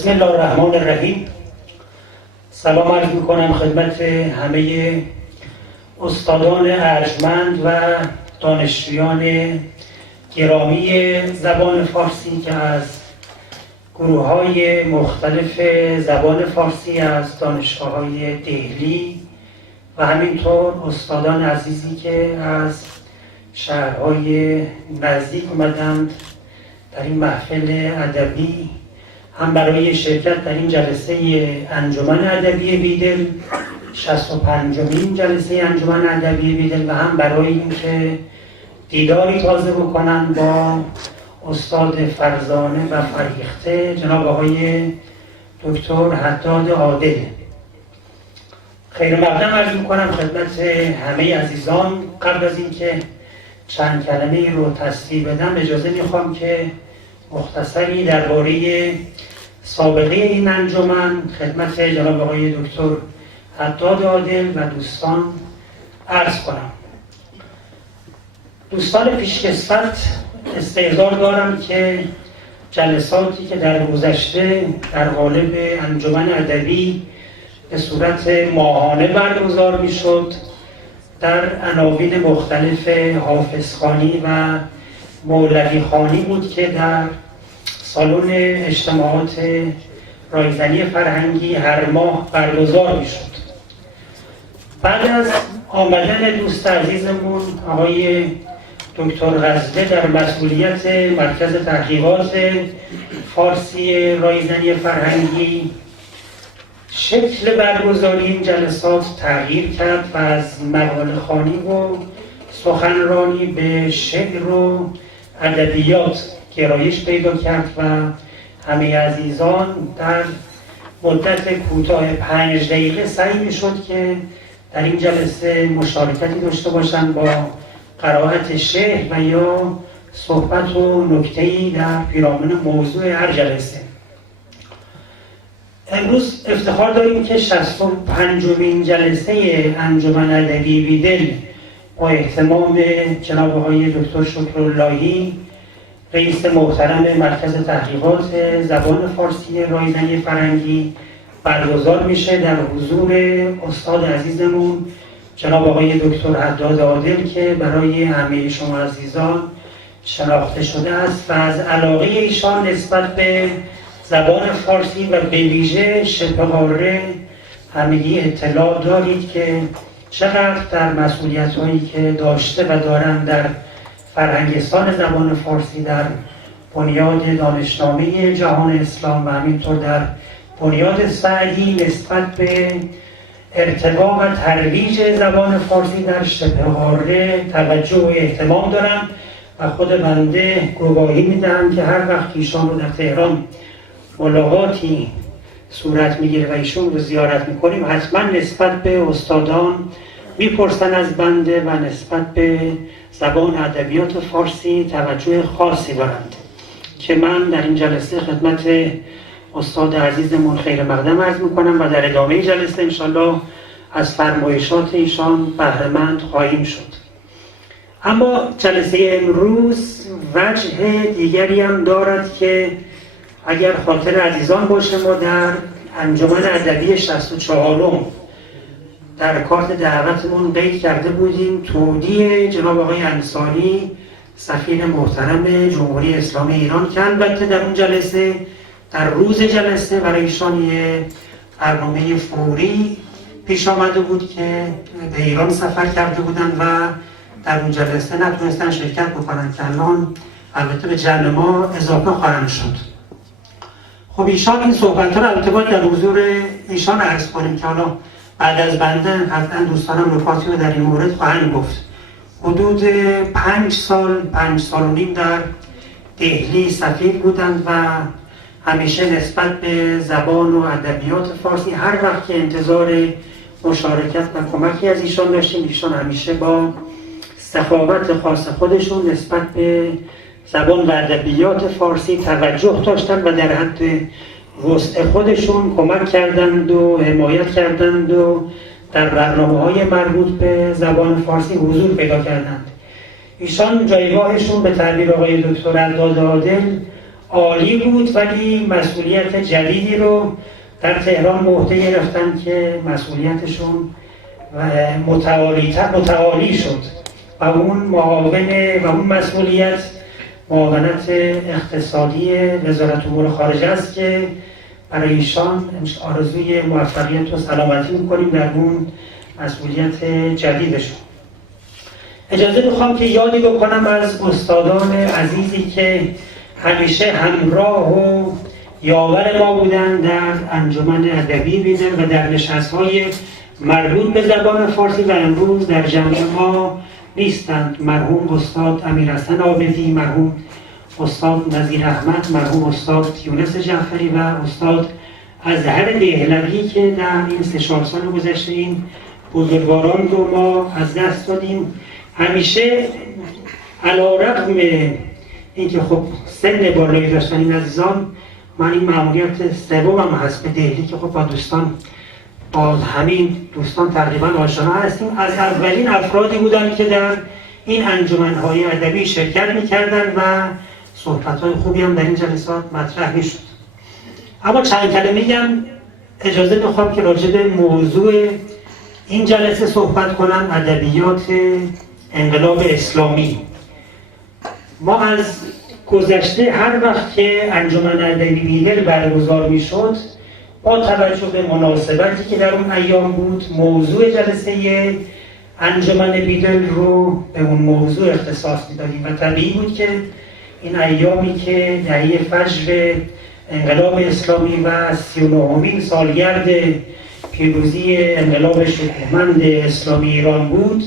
بسم الله الرحمن الرحیم. سلام عرض میکنم خدمت همه استادان ارجمند و دانشجویان گرامی زبان فارسی که از گروه‌های مختلف زبان فارسی از دانشگاه‌های دهلی و همینطور استادان عزیزی که از شهرهای نزدیک اومدند در این محفل ادبی، هم برای شرکت در این جلسه انجمن ادبی بیدل 65مین جلسه انجمن ادبی بیدل و هم برای اینکه دیداری تازه بکنن با استاد فرزانه و فریخته جناب آقای دکتر حداد عادل. خیر مقدم عرض میکنم خدمت همه عزیزان. قبل از اینکه چند کلمه رو تصحیح بدم اجازه میخوام که مختصری درباره سابقه این انجمن خدمت جناب آقای دکتر حداد عادل و دوستان عرض کنم. دوستان پیشکسوت، استحضار دارم که جلساتی که در گذشته در قالب انجمن ادبی به صورت ماهانه برگزار میشد در عناوین مختلف حافظخوانی و مولویخوانی بود که در سالن اجتماعات رایزنی فرهنگی هر ماه برگزار میشد. بعد از آمدن دوست عزیزمون آقای دکتر غزله در مسئولیت مرکز تحقیقات فارسی رایزنی فرهنگی، شکل برگزاری این جلسات تغییر کرد و از مقاله خوانی و سخنرانی به شعر و ادبیات گرایش پیدا کرد و همه عزیزان در مدت کوتاه 5 دقیقه سعی میشد که در این جلسه مشارکتی داشته باشند با قرائت شعر و یا صحبت و نکته‌ای در پیرامون موضوع هر جلسه. امروز افتخار داریم که 65مین جلسه انجمن ادبی بیدل با اهتمام جناب آقای دکتر شکراللهی رئیس محترم مرکز تحقیقات زبان فارسی رایزنی فرهنگی برگزار میشه در حضور استاد عزیزمون جناب آقای دکتر حداد عادل که برای همه شما عزیزان شناخته شده است و از علاقه ایشان نسبت به زبان فارسی و به ویژه شبه قاره همگی اطلاع دارید که چقدر در مسئولیت‌هایی که داشته و دارند در فرهنگستان زبان فارسی در بنیاد دانشنامه جهان اسلام و همینطور در بنیاد سعدی نسبت به ارتقا و ترویج زبان فارسی در شبه قاره توجه و اهتمام دارم و خود بنده گواهی میدهم که هر وقت ایشان رو در تهران ملاقاتی صورت میگیره و ایشون رو زیارت میکنیم حتما نسبت به استادان میپرسن از بنده و نسبت به زبان ادبیات فارسی توجه خاصی دارند که من در این جلسه خدمت استاد عزیزمون خیر مقدم عرض میکنم و در ادامه جلسه انشالله از فرمایشات ایشان بهره‌مند خواهیم شد. اما جلسه امروز وجه دیگری هم دارد که اگر خاطر عزیزان باشه ما در انجمن ادبی 64م در کارت دعوتمون قید کرده بودیم تودیع جناب آقای انصاری سفیر محترم جمهوری اسلامی ایران که البته در اون جلسه در روز جلسه برای ایشان یه برنامه فوری پیش آمده بود که به ایران سفر کرده بودن و در اون جلسه نتونستن شرکت بکنن که الان البته به جمع ما اضافه خواهند شد. خب ایشان این صحبت ها رو البته باید در حضور ایشان عرض کنیم که حالا بعد از بنده قطعا دوستانم نکاتی رو در این مورد خواهند گفت. حدود 5 سال و نیم در دهلی سفیر بودند و همیشه نسبت به زبان و ادبیات فارسی هر وقت که انتظار مشارکت و کمکی از ایشان داشتیم ایشان همیشه با سخاوت خاص خودشون نسبت به زبان و ادبیات فارسی توجه داشتند و در حد وسع خودشون کمک کردند و حمایت کردند و در برنامه‌های مربوط به زبان فارسی حضور پیدا کردند. ایشان جایگاهشون به تعبیر آقای دکتر حداد عادل عالی بود، ولی مسئولیت جدیدی رو در تهران به عهده گرفتن که مسئولیتشون متعالی شد و اون مسئولیت معاونت اقتصادی وزارت امور خارجه است که برای ایشان آرزوی موفقیت و سلامتی می‌کنیم در اون مسئولیت جدیدشون. اجازه میخوام که یادی بکنم از استادان عزیزی که همیشه همراه و یاور ما بودن در انجمن ادبی بیدل و در نشست‌های مربوط به زبان فارسی و امروز در جمع ما نیستند. مرحوم استاد امیرحسن عابدی، مرحوم استاد نظیر احمد، مرحوم استاد یونس جعفری و استاد اظهر دهلوی که در این 3-4 سال گذشته این بزرگواران رو ما از دست دادیم. همیشه علی‌رغم اینکه خب سن بالایی داشتن این عزیزان، من این مأموریت سومم هست به دهلی که خب با همین دوستان تقریبا آشنا هستیم. از اولین افرادی بودن که در این انجمن‌های ادبی شرکت می‌کردن و صحبت‌های خوبی هم در این جلسات مطرح می‌شد. اما چند کلمه هم اجازه می‌خوام که راجع به موضوع این جلسه صحبت کنم، ادبیات انقلاب اسلامی. ما از گذشته هر وقت که انجمن ادبی بیدل برگزار می‌شد، با توجه به مناسبتی که در اون ایام بود، موضوع جلسه انجمن بیدل رو به اون موضوع اختصاص می‌دادیم و طبیعی بود که این ایامی که دهه فجر انقلاب اسلامی و 39مین سالگرد پیروزی انقلاب شکوهمند اسلامی ایران بود،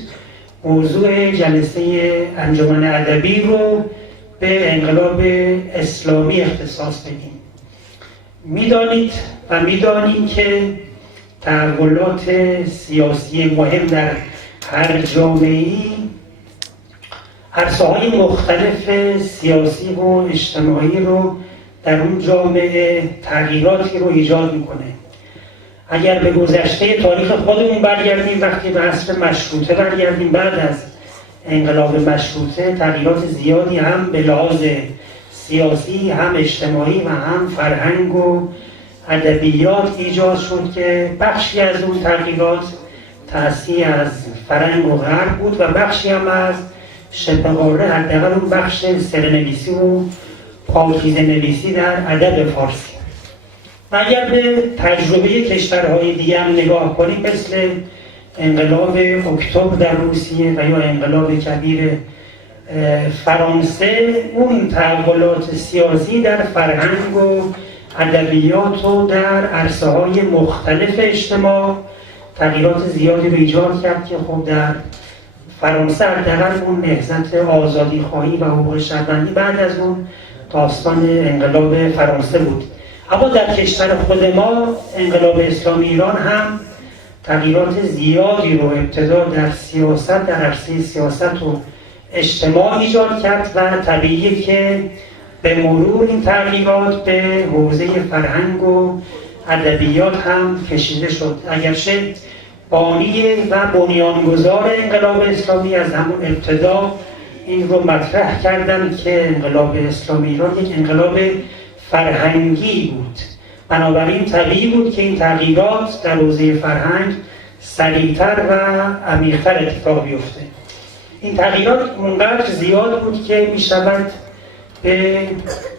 موضوع جلسه انجمن ادبی رو به انقلاب اسلامی اختصاص بدیم. میدانید و میدانیم که تحولات سیاسی مهم در هر جامعه‌ای عرصه‌های مختلف سیاسی و اجتماعی رو در اون جامعه تغییراتی رو ایجاد میکنه. اگر به گذشته تاریخ خودمون برگردیم، وقتی به عصر مشروطه برگردیم، بعد از انقلاب مشروطه تغییرات زیادی هم به لحاظ سیاسی، هم اجتماعی و هم فرهنگ و ادبیات ایجاد شد که بخشی از اون تغییرات تأثیر از فرهنگ و غرب بود و بخشی هم از شبه قاره، حداقل اون بخش سرنویسی و پاکیزه نویسی در ادب فارسی. و اگر به تجربه کشورهای دیگه هم نگاه کنیم، مثل انقلاب اکتبر در روسیه و یا انقلاب کبیر فرانسه، اون تحولات سیاسی در فرهنگ و ادبیات و در عرصه‌های مختلف اجتماع تغییرات زیادی رو ایجاد کرد که خب در فرانسه حداقل اون نهضت آزادی‌خواهی و حقوق شهروندی بعد از اون داستان انقلاب فرانسه بود. اما در کشور خود ما انقلاب اسلامی ایران هم تغییرات زیادی رو ابتدا در سیاست، در عرصه سیاست و اجتماع ایجاد کرد و طبیعیه که به مرور این تغییرات به حوزه فرهنگ و ادبیات هم کشیده شد. اگرچه بانی و بنیانگذار انقلاب اسلامی از همون ابتدا این رو مطرح کردن که انقلاب اسلامی ایران یک انقلاب فرهنگی بود. بنابراین طبیعی بود که این تغییرات در حوزه فرهنگ سریعتر و عمیق‌تر اتفاق بیفته. این تغییرات اونقدر زیاد بود که می شود به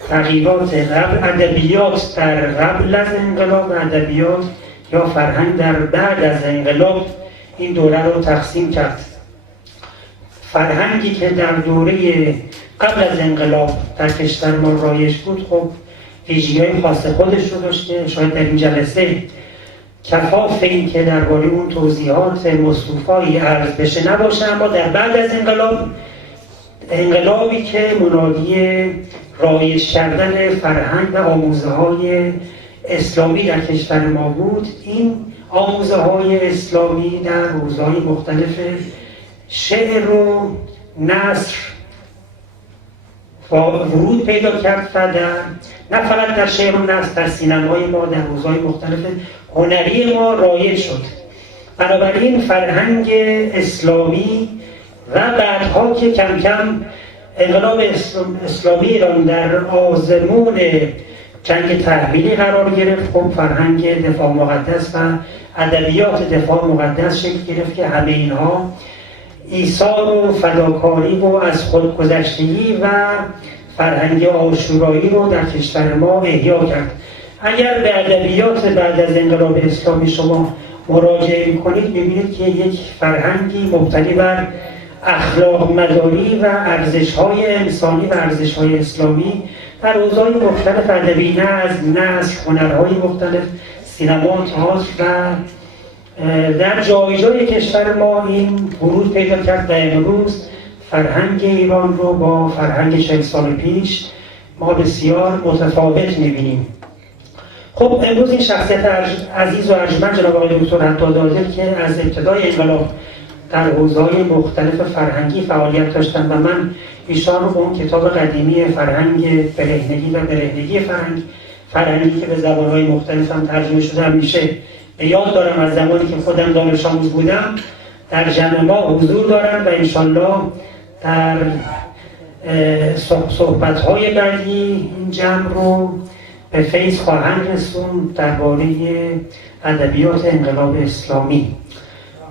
تغییرات ادبیات در قبل از انقلاب و ادبیات یا فرهنگ در بعد از انقلاب این دوره رو تقسیم کرد. فرهنگی که در دوره قبل از انقلاب در کشور ما رایج بود، خب ویژگی‌های خاص خودش رو داشته. شاید در این جلسه کفاف این که درباره اون توضیحات مصروفایی عرض بشه نباشه، اما در بعد از انقلابی که منادی رایج کردن فرهنگ و آموزه‌های اسلامی در کشور ما بود، این آموزه‌های اسلامی در حوزه‌های مختلف شعر و نثر ورود پیدا کرد و نه فقط در شعر و نثر، در سینمای ما، در حوزه‌های مختلف هنری ما رایج شد. بنابراین فرهنگ اسلامی و بعدها که کم کم انقلاب اسلامی ایران در آزمون جنگ تحمیلی قرار گرفت. خب فرهنگ دفاع مقدس و ادبیات دفاع مقدس شکل گرفت که همه اینها ایثار و فداکاری و از خودگذشتگی و فرهنگ عاشورایی رو در کشور ما احیا کرد. اگر به ادبیات بعد از انقلاب اسلامی شما مراجعه کنید می‌بینید که یک فرهنگی مبتنی بر اخلاق مداری و ارزش‌های انسانی و ارزش‌های اسلامی در حوزه‌های مختلف ادبی، نثر، هنرهای مختلف، سینما، تئاتر و در جای کشور ما این ورود پیدا کرد و امروز فرهنگ ایران رو با فرهنگ 40 سال پیش ما بسیار متفاوت می‌بینیم. خب امروز این شخصیت عزیز و ارجمند جناب آقای دکتر عطادادر که از ابتدای انقلاب در حوزه‌های مختلف فرهنگی فعالیت داشتن و من ایشان رو به اون کتاب قدیمی فرهنگ برهنگی و برهنگی فرهنگی که به زبان‌های مختلف هم ترجمه شده همیشه به یاد دارم از زمانی که خودم دانش آموز بودم در جمع ما حضور دارم و انشالله در صحبت‌های بعدی این جمع رو به فیض خواهند رسوند درباره ادبیات انقلاب اسلامی.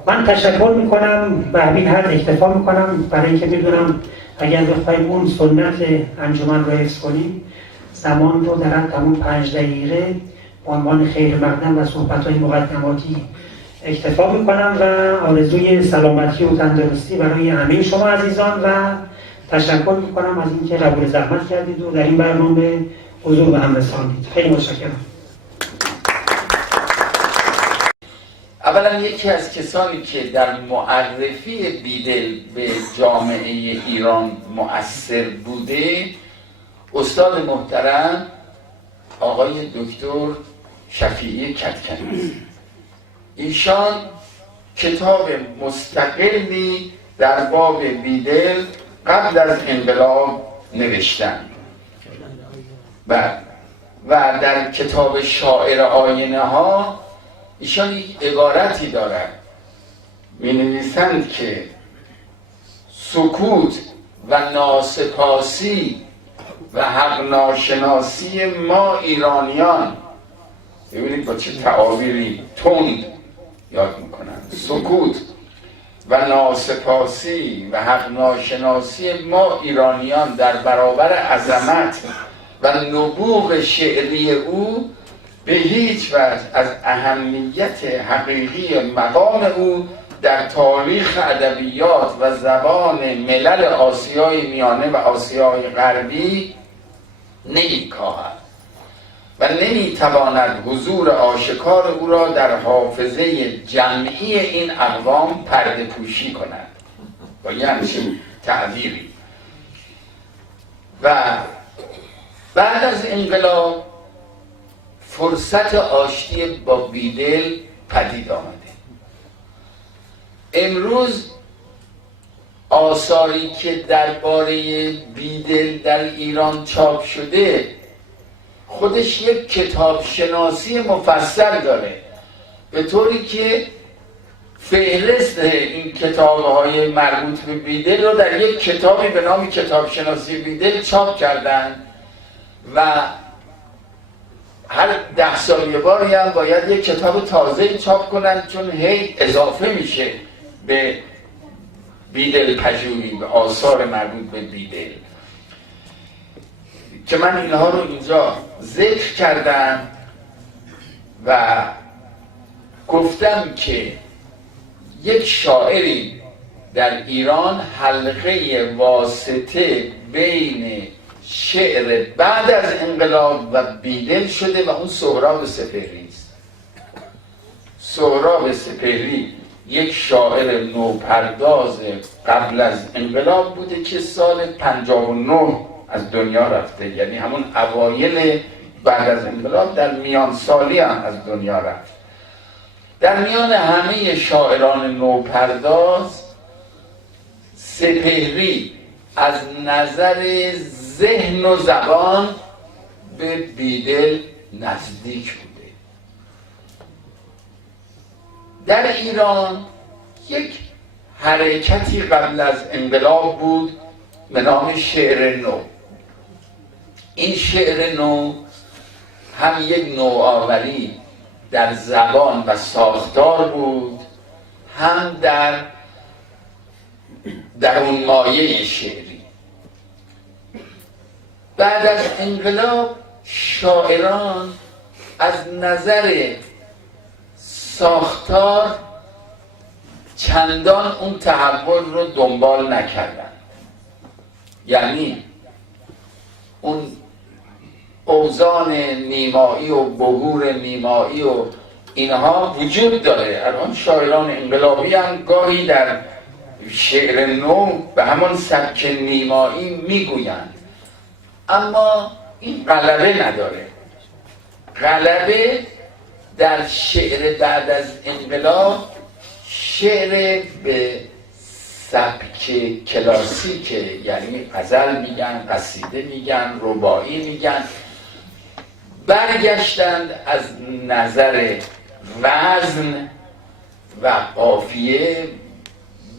من تشکر میکنم و همین حد اکتفا میکنم برای اینکه میدونم اگر بخوایم اون سنت انجمن رو حفظ کنیم زمان رو در تمام 5 دقیقه به عنوان خیر مقدم و صحبت‌های مقدماتی اکتفا میکنم و آرزوی سلامتی و تندرستی برای همه شما عزیزان و تشکر میکنم از اینکه قبول زحمت کردید و در این برنامه حضور به هم رساندید. خیلی متشکرم. اولا یکی از کسانی که در معرفی بیدل به جامعه ایران مؤثر بوده استاد محترم آقای دکتر شفیعی کدکنی. ایشان کتاب مستقلی در باب بیدل قبل از انقلاب نوشتن و در کتاب شاعر آینه ها ایشان یک عبارتی دارند، می نویسند که سکوت و ناسپاسی و حق ناشناسی ما ایرانیان، ببینید با چه تعابیری تند یاد میکنن، سکوت و ناسپاسی و حق ناشناسی ما ایرانیان در برابر عظمت و نبوغ شعری او به هیچ وجه از اهمیت حقیقی مقام او در تاریخ ادبیات و زبان ملل آسیای میانه و آسیای غربی نمی‌کاهد و نمی‌تواند حضور آشکار او را در حافظه جمعی این اقوام پرده پوشی کند با یه همچین تعبیری. و بعد از انقلاب فرصت آشتی با بیدل پدید آمده. امروز آثاری که درباره بیدل در ایران چاپ شده خودش یک کتاب شناسی مفصل داره، به طوری که فهرست این کتاب‌های مربوط به بیدل رو در یک کتابی به نام کتاب شناسی بیدل چاپ کردن و هر 10 سال یه باری هم باید یک کتاب تازه چاپ کنن چون هی اضافه میشه به بیدل پژوهی، به آثار مربوط به بیدل، که من اینها رو اینجا ذکر کردم و گفتم که یک شاعری در ایران حلقه واسطه بین شعر بعد از انقلاب و بیدل شده و اون سهراب سپهری است. سهراب سپهری یک شاعر نوپرداز قبل از انقلاب بوده که سال 59 از دنیا رفته، یعنی همون اوایل بعد از انقلاب در میان سالی هم از دنیا رفت. در میان همه شاعران نوپرداز سپهری از نظر ذهن و زبان به بیدل نزدیک بوده. در ایران یک حرکتی قبل از انقلاب بود به نام شعر نو. این شعر نو هم یک نوآوری در زبان و ساختار بود، هم در اون مایه شعری. بعد از انقلاب شاعران از نظر ساختار چندان اون تحول رو دنبال نکردن. یعنی اون اوزان نیمایی و بهور نیمایی و اینها وجود داره. الان شاعران انقلابی هم گاهی در شعر نو به همون سبک نیمایی میگویند، اما این غلبه نداره. غلبه در شعر بعد از انقلاب شعر به سبک کلاسیک، یعنی غزل میگن، قصیده میگن، رباعی میگن، برگشتند از نظر وزن و قافیه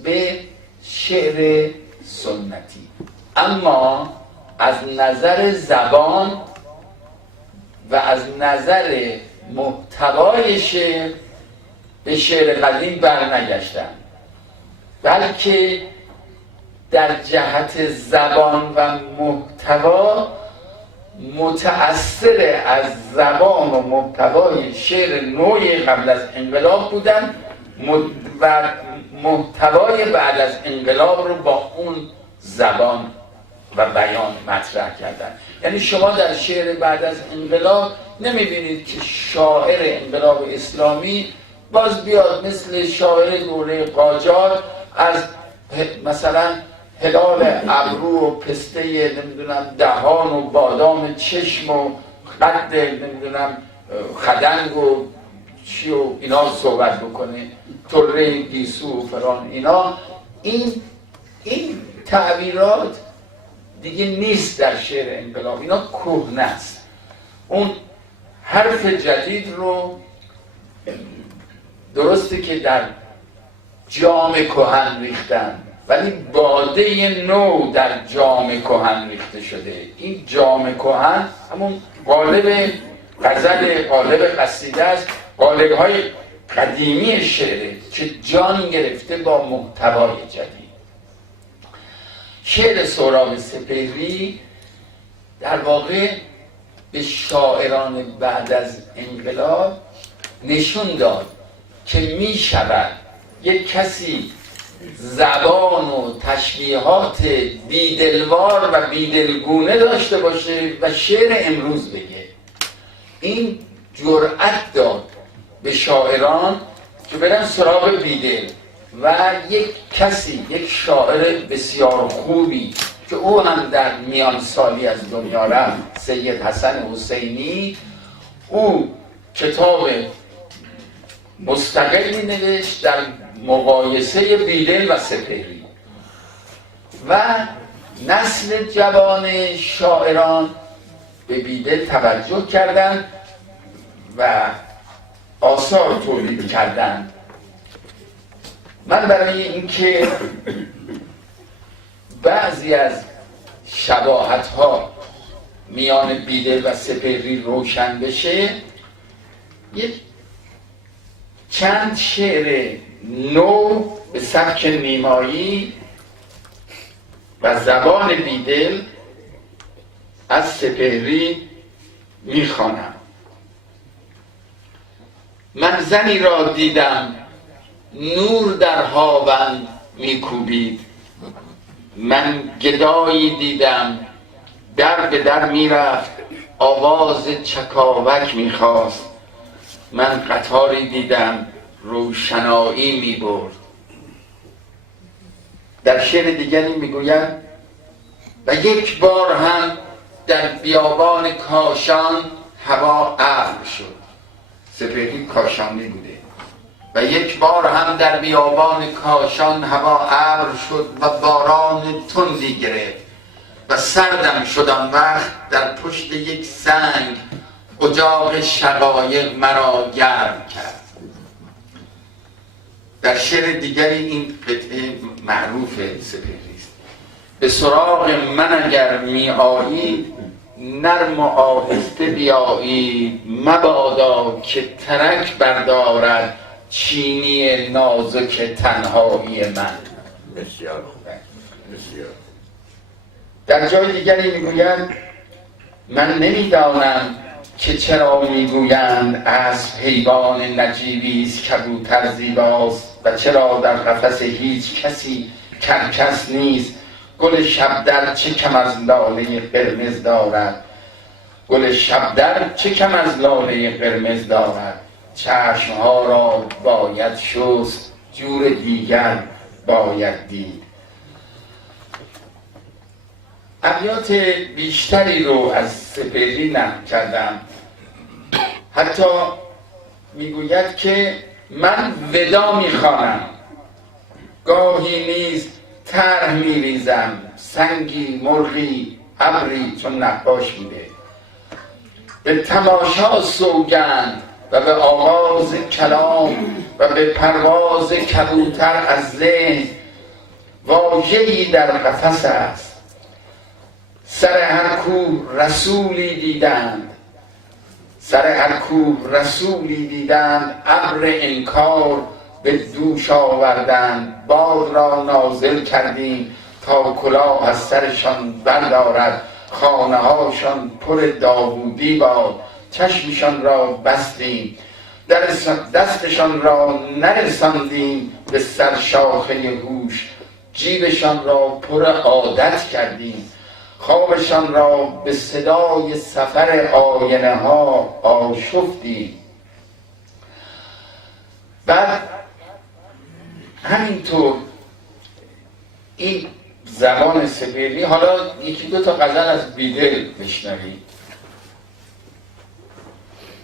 به شعر سنتی، اما از نظر زبان و از نظر محتوای شعر به شعر قدیم برنگشتند، بلکه در جهت زبان و محتوا متأثر از زبان و محتوای شعر نوعی قبل از انقلاب بودن و محتوای بعد از انقلاب رو با اون زبان و بیان مطرح کردن. یعنی شما در شعر بعد از انقلاب نمیبینید که شاعر انقلاب اسلامی باز بیاد مثل شاعر دوره قاجار از مثلا هلال ابرو و پسته نمیدونم دهان و بادام چشم و قد نمیدونم خدنگ و چی و اینا صحبت بکنه، طره گیسو و فران اینا. این تعبیرات دیگه نیست در شعر انقلاب، اینا کهنه است. اون حرف جدید رو درسته که در جام کهن ریختن، ولی باده نو در جام کهن ریخته شده. این جام کهن همون قالب غزل، قالب قصیده است، قالب‌های قدیمی شعره که جان گرفته با محتوای جدید. شعر سهراب سپهری در واقع به شاعران بعد از انقلاب نشون داد که می شود یک کسی زبان و تشبیهات بیدلوار و بیدلگونه داشته باشه و شعر امروز بگه. این جرأت داد به شاعران که برن سراغ بیدل و یک کسی، یک شاعر بسیار خوبی که او هم در میان سالی از دنیا رفت، سید حسن حسینی، او کتاب مستقلی نوشت در مقایسه بیدل و سپهری و نسل جوان شاعران به بیدل توجه کردند و آثار تولید کردند. من برای اینکه بعضی از شباهت‌ها میان بیدل و سپهری روشن بشه، یک چند شعر نو به سبک نیمایی و زبان بیدل از سپهری میخوانم. من زنی را دیدم نور در هاون میکوبید، من گدایی دیدم در به در میرفت آواز چکاوک میخواست، من قطاری دیدم روشنایی میبرد. در شعر دیگری میگوید و یک بار هم در بیابان کاشان هوا ابر شد. سپهری کاشانی بوده. و یک بار هم در بیابان کاشان هوا ابر شد و باران تندی گرفت و سردم شد آن وقت در پشت یک سنگ اجاق شقایق مرا گرم کرد. در شعر دیگری این قطعه معروف سپهری است. به سراغ من اگر می آیید نرم و آهسته بیایید، مبادا که ترک بردارد چینی نازک تنهایی من. بسیار خوب، بسیار. در جای دیگری میگوید من نمیدانم که چرا میگویند اسب حیوان نجیبی است، کبوتر زیباست و چرا در قفس هیچ کسی کرکس نیست. گل شبدر چه کم از لاله قرمز دارد، گل شبدر چه کم از لاله قرمز دارد. چشمها را باید شست، جور دیگر باید دید. ابیات بیشتری رو از سپهری نقل کردم. حتی میگوید که من ودا میخوانم، گاهی نیز طرح میریزم، سنگی، مرغی، ابری، چون نقاش بوده. به تماشا سوگند و به آغاز کلام و به پرواز کبوتر از ذهن واژه‌ای در قفس است. سر هر کوه رسولی دیدند، سر هر کوه رسولی دیدند، ابر انکار به دوش آوردند. باد را نازل کردیم تا کلاه از سرشان بردارد، خانه هاشان پر داوودی باد. چشمشان را بستیم، دستشان را نرساندیم به سرشاخه هوش. جیبشان را پر عادت کردیم، خوابشان را به صدای سفر آینه ها آشفتیم. بعد همینطور این زبان سپهری. حالا یکی دو تا غزل از بیدل بشنوید.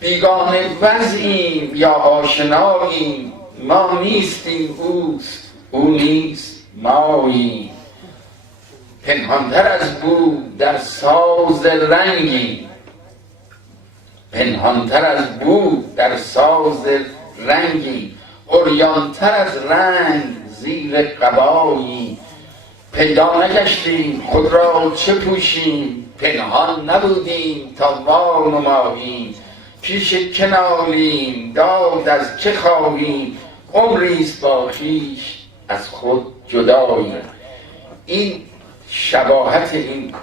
بیگانه وضعیم یا آشناییم، ما نیستیم اوست، او نیست ماییم. پنهانتر از بو در ساز رنگی، پنهانتر از بو در ساز رنگی. عریانتر از رنگ زیر قبایی، پیدا نگشتیم خود را چه پوشیم. پنهان نبودیم تا ما نماییم، پیش که نالیم داد از چه خواهیم. عمریست با خویش از خود جداییم. این شباهت این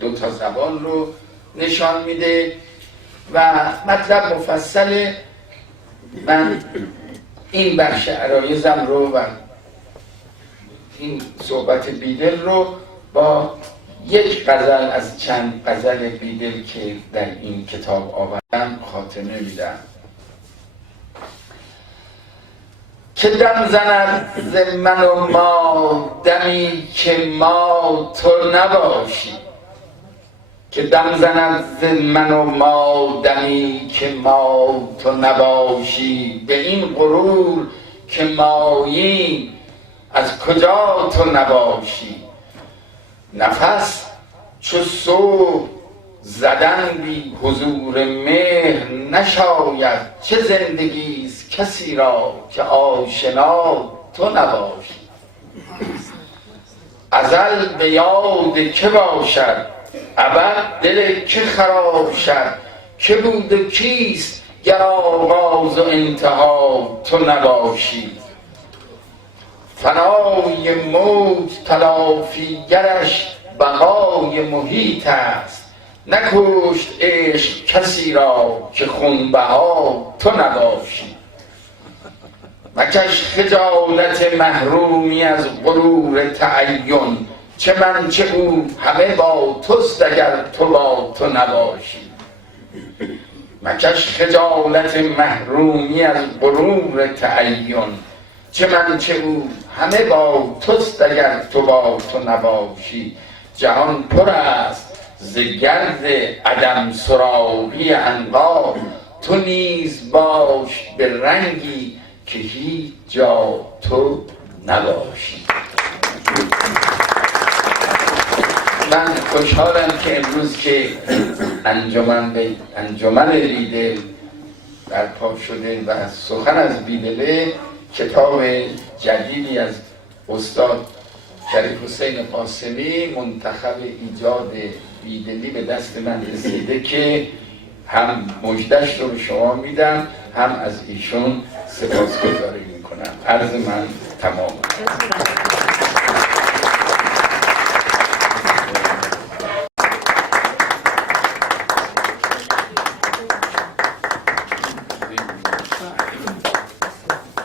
دو تا زبان رو نشان میده و مطلب مفصله. من این بخش عرایزم رو و این صحبت بیدل رو با یک غزل از چند غزل بیدل که در این کتاب آوردم خاتمه میدم. که دم زند ز من و ما دمی که ما تو نباشی، که دم زند ز من و ما دمی که ما تو نباشی. به این غرور که ماییم از کجا تو نباشی. نفس چو صبح زدن بی حضور مهر نشاید. چه زندگیست کسی را که آشنا تو نباشی. ازل به یاد که باشد، ابد دل که خراب شد. که بود و کیست گر آغاز و انتها تو نباشی. فنای موج تلافیگرش بقای محیط است. نکشت عشق کسی را که خونبها تو نباشی. مکش خجالت محرومی از غرور تعین. چه من چه او همه با توست اگر تو با تو نباشی. مکش خجالت محرومی از غرور تعین. چه من چه او همه با توست اگر تو با تو نباشی. جهان پر است ز گرد عدم سراغی عنقا. تو نیز باش به رنگی که هیچ جا تو نباشی. من خوشحالم که امروز که انجمن بیدل برپا شده و سخن از بیدله، کتاب جدیدی از استاد شریف حسین قاسمی منتخب ایجاد بیدلی به دست من رسیده که هم مژدش رو به شما میدم، هم از ایشون سپاسگزاری میکنم. عرض من تمام.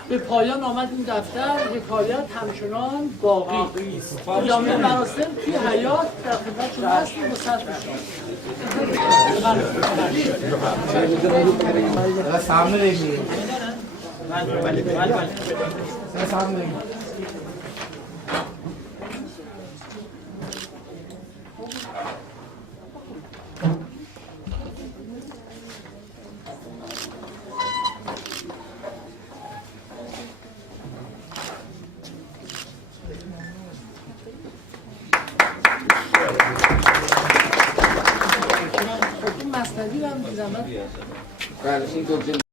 به پایان آمد این دفتر، حکایت همچنان باقی است. ادامه مراسم توی حیاط در خدمت شما هستیم و صرف شما. सामने देखिए सामने این مصنوی رو هم زحمت این دو